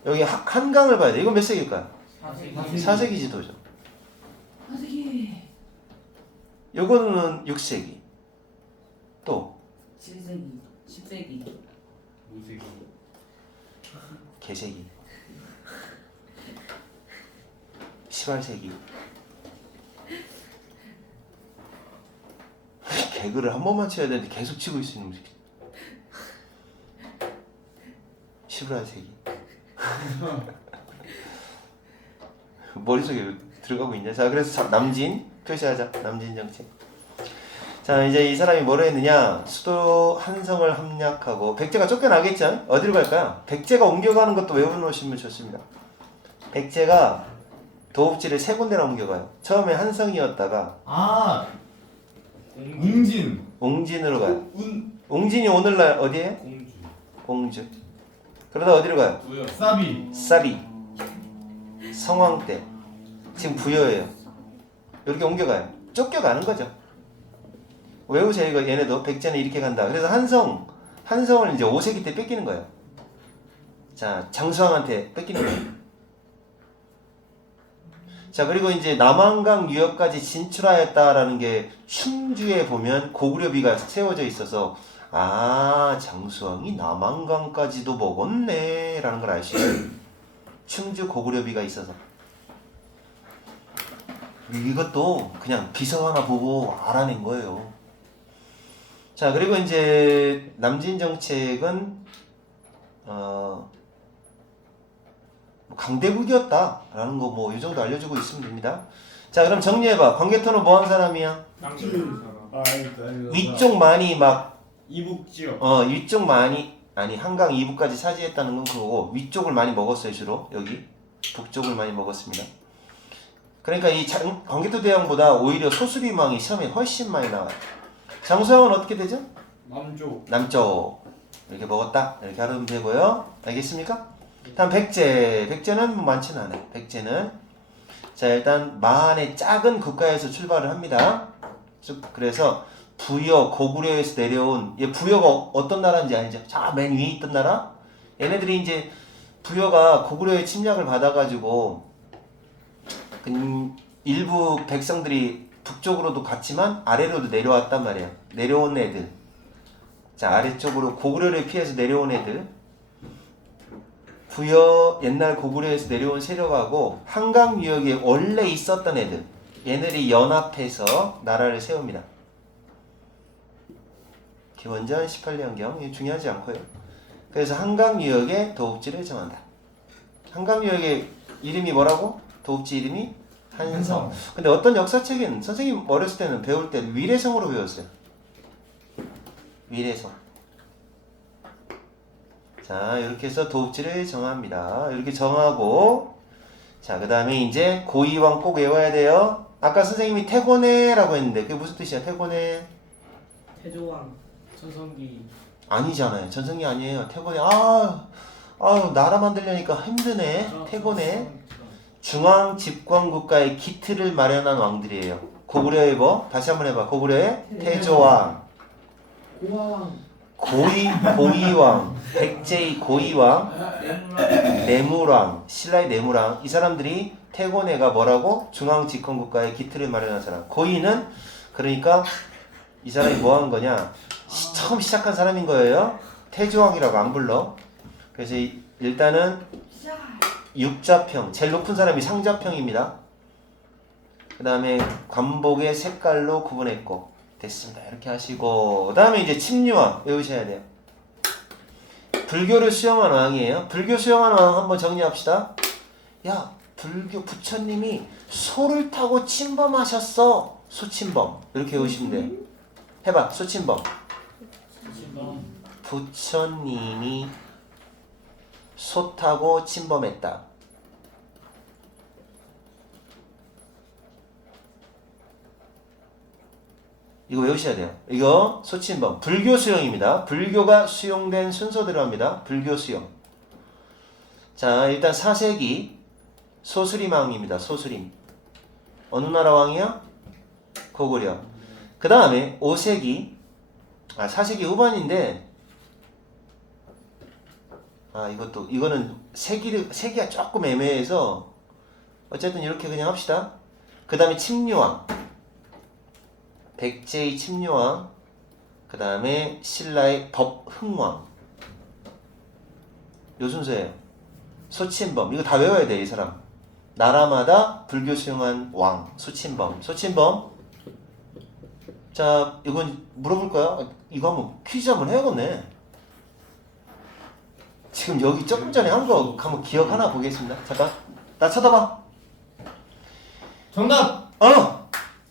여기 한강을 봐야 돼. 이건 몇 세기일까요? 4세기. 4세기 지도죠. 4세기. 요거는 6세기. 또 7세기. 10세기. 개세기. 18세기. 개그를 한 번만 쳐야 되는데 계속 치고 있으면 18세기. 머릿속에 들어가고 있냐? 자, 그래서 남진 표시하자. 남진 정책. 자, 이제 이 사람이 뭐를 했느냐? 수도 한성을 함락하고 백제가 쫓겨나겠죠? 어디로 갈까요? 백제가 옮겨가는 것도 외워놓으시면 좋습니다. 백제가 도읍지를 3군데나 옮겨가요. 처음에 한성이었다가 웅진으로 가요. 웅진이 오늘날 어디에요? 공주. 그러다 어디로 가요? 사비. 성왕 때. 지금 부여예요. 이렇게 옮겨가요. 쫓겨가는 거죠. 외우세요. 이거 얘네도 백제는 이렇게 간다. 그래서 한성을 이제 5세기 때 뺏기는 거예요. 자, 장수왕한테 뺏기는 거예요. 자, 그리고 이제 남한강 유역까지 진출하였다라는 게 충주에 보면 고구려비가 세워져 있어서 아, 장수왕이 남한강까지도 먹었네 라는 걸 알 수 있어요. 충주 고구려비가 있어서. 이것도 그냥 비서 하나 보고 알아낸 거예요. 자, 그리고 이제 남진 정책은 강대국이었다라는 거 뭐 이 정도 알려주고 있으면 됩니다. 자, 그럼 정리해봐. 광개토는 뭐 한 사람이야? 낭만하는 사람. 아, 알겠다. 위쪽 많이 막 이북 지역. 위쪽 많이 아니 한강 이북까지 차지했다는 건 그거고 위쪽을 많이 먹었어요. 주로 여기 북쪽을 많이 먹었습니다. 그러니까 이 광개토 대왕보다 오히려 소수리망이 시험에 훨씬 많이 나와요. 장수왕은 어떻게 되죠? 남쪽. 남쪽 이렇게 먹었다 이렇게 하면 되고요. 알겠습니까? 다음 백제. 백제는 뭐 많지는 않아요. 백제는 자 일단 만의 작은 국가에서 출발을 합니다. 그래서 부여 고구려에서 내려온 얘 부여가 어떤 나라인지 알죠? 자 맨 위에 있던 나라. 얘네들이 이제 부여가 고구려의 침략을 받아가지고 일부 백성들이 북쪽으로도 갔지만 아래로도 내려왔단 말이에요. 내려온 애들. 자 아래쪽으로 고구려를 피해서 내려온 애들. 부여 옛날 고구려에서 내려온 세력하고 한강 유역에 원래 있었던 애들. 얘네들이 연합해서 나라를 세웁니다. 기원전 18년경. 이게 중요하지 않고요. 그래서 한강 유역의 도읍지를 정한다. 한강 유역의 이름이 뭐라고? 도읍지 이름이 한성. 근데 어떤 역사책에는 선생님 어렸을 때는 배울 때 위례성으로 배웠어요. 위례성. 자 이렇게 해서 도읍지를 정합니다. 이렇게 정하고 자 그 다음에 이제 고이왕 꼭 외워야 돼요. 아까 선생님이 태고네라고 했는데 그게 무슨 뜻이야? 태고네 태조왕 전성기 아니잖아요. 전성기 아니에요. 태고네 나라 만들려니까 힘드네. 태고네 중앙 집권 국가의 기틀을 마련한 왕들이에요. 고구려의 뭐? 다시 한번 해봐. 고구려의 태조왕, 고아왕 고이왕, 백제의 고이왕, 내무랑 내무왕, 신라의 내무왕. 이 사람들이 태고네가 뭐라고? 중앙 집권 국가의 기틀을 마련한 사람. 고이는 그러니까 이 사람이 뭐 한 거냐? 처음 시작한 사람인 거예요. 태조왕이라고 안 불러. 그래서 일단은 육자평, 제일 높은 사람이 상자평입니다. 그 다음에 관복의 색깔로 구분했고 됐습니다. 이렇게 하시고 그 다음에 이제 침류왕 외우셔야 돼요. 불교를 수용한 왕이에요. 불교 수용한 왕 한번 정리합시다. 야 불교 부처님이 소를 타고 침범하셨어. 소침범 이렇게 외우시면 돼요. 해봐. 소침범. 부처님이 소 타고 침범했다. 이거 외우셔야 돼요. 이거 소침범. 불교 수용입니다. 불교가 수용된 순서대로 합니다. 불교 수용. 자 일단 4세기 소수림 왕입니다. 소수림. 어느 나라 왕이야? 고구려. 그 다음에 5세기 4세기 후반인데 이거는 세기가 조금 애매해서 어쨌든 이렇게 그냥 합시다. 그 다음에 침류왕. 백제의 침류왕. 그 다음에 신라의 법흥왕. 요 순서예요. 소침범. 이거 다 외워야 돼, 이 사람. 나라마다 불교 수용한 왕. 소침범. 소침범. 자, 이건 물어볼 거야. 이거 한번 퀴즈 한번 해야겠네. 지금 여기 조금 전에 한 거 한번 기억하나 보겠습니다. 잠깐. 나 쳐다봐. 정답!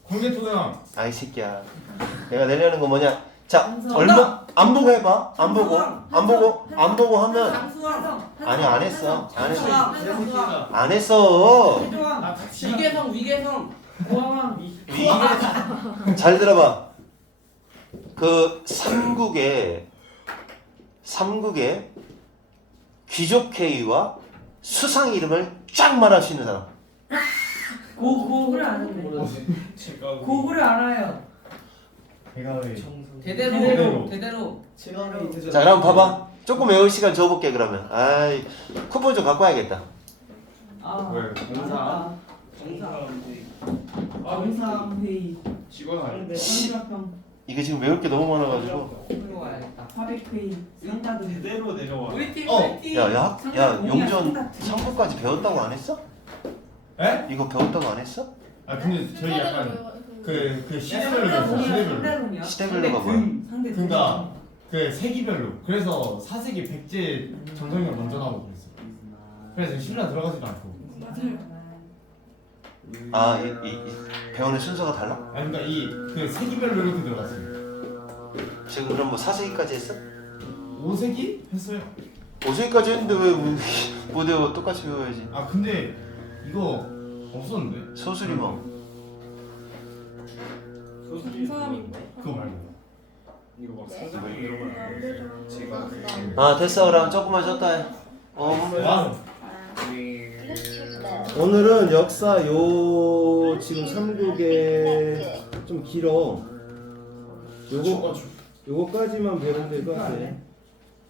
광개토대왕. 아이 새끼야. 내가 내려는 거 뭐냐? 자, 한성. 얼마 안 보고 해봐. 안 보고 하면 장수왕 아니 안 했어. 안 했어. 한성왕 안 했어. 태조왕 위계성 고아왕 잘 들어봐. 그 삼국의 귀족회의와 수상 이름을 쫙 말할 수 있는 사람. 고구려 아는데 제가 고구려 알아요. 제가 왜? 대대로 제가 왜 대전. 자, 그럼 봐봐. 조금 외울 시간 줘볼게 그러면. 아이 쿠폰 좀 갖고 와야겠다. 아 왜? 알았다. 정상회의 직원 아니. 네, 성적평 이게 지금 외울 게 너무 많아가지고. 이거 와야겠다. 화백회의 상가등 제대로 내려와. 우리 팀 어. 화이팅. 야 상관 공약 용전 상가등. 3부까지 배웠다고 안 했어? 에? 이거 배웠다고 안 했어? 아 근데 저희 약간 그 시대별로 있어 시대별로. 상대론이야. 시대별로가 뭐야? 상대 그러니까 그 세기별로. 그래서 사세기 백제 전성기가 먼저 나오고 그랬어. 그래서 신라 들어가지도 않고. 아, 이 배우는 순서가 달라? 아니 그러니까 이 그 세기별로 이렇게 들어갔어요. 지금 그럼 뭐 4세기까지 했어? 5세기 했어요. 5세기까지 했는데 왜 못 외워? 똑같이 배워야지. 아 근데 이거 없었는데 소술이 뭐? 그거 말고. 이거 막 사장님 이러면 안 돼. 제가 아 됐어 그럼 조금만 쉬었다 해. 와. 오늘은 역사 요 지금 3국에 좀 길어. 요거까지만 배우면 될 것 같아.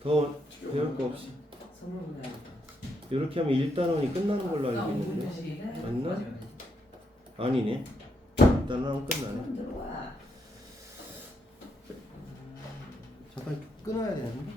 더 배울 거 없이. 선물 보내야겠다. 이렇게 하면 1단원이 끝나는 걸로 알고 나 있는데. 5분 대시. 맞나? 아니네. 1단원은 끝나네. 들어와. 잠깐 끊어야 되는데.